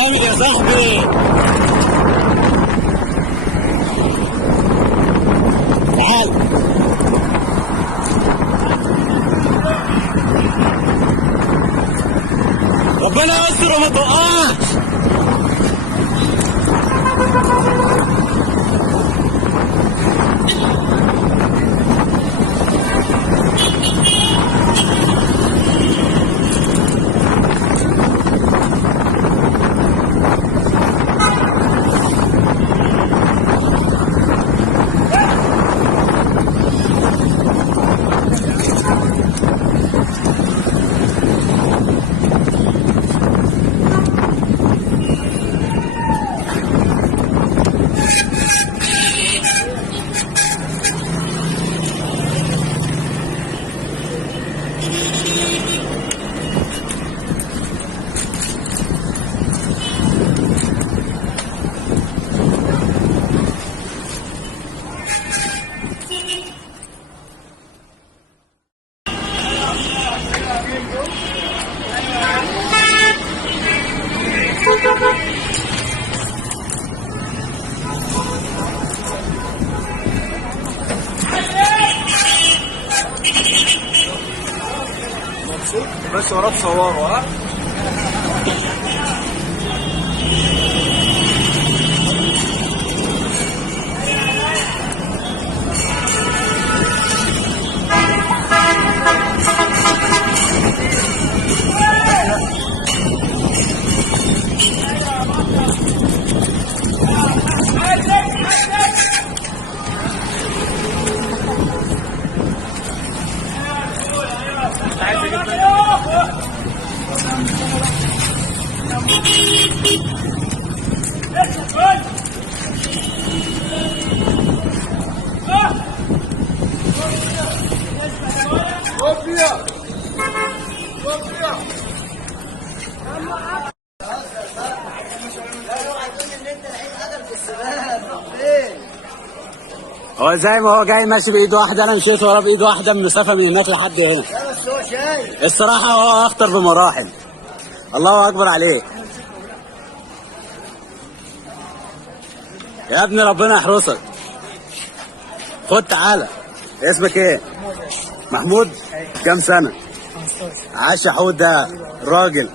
جامد يا صاحبي. تعال. ربنا يستر وما توقعش. بس وراه تصوروا ها. هو زي ما هو جاي ماشي بايد واحده، انا مشيت وراه بايد واحده من مسافه من هناك لحد هنا. لا بس هو شايف الصراحه هو اخطر بمراحل. الله اكبر عليك يا ابني، ربنا يحرسك. خد تعالى. اسمك ايه؟ محمود. كام سنه؟ 15. عاش يا حود، ده راجل.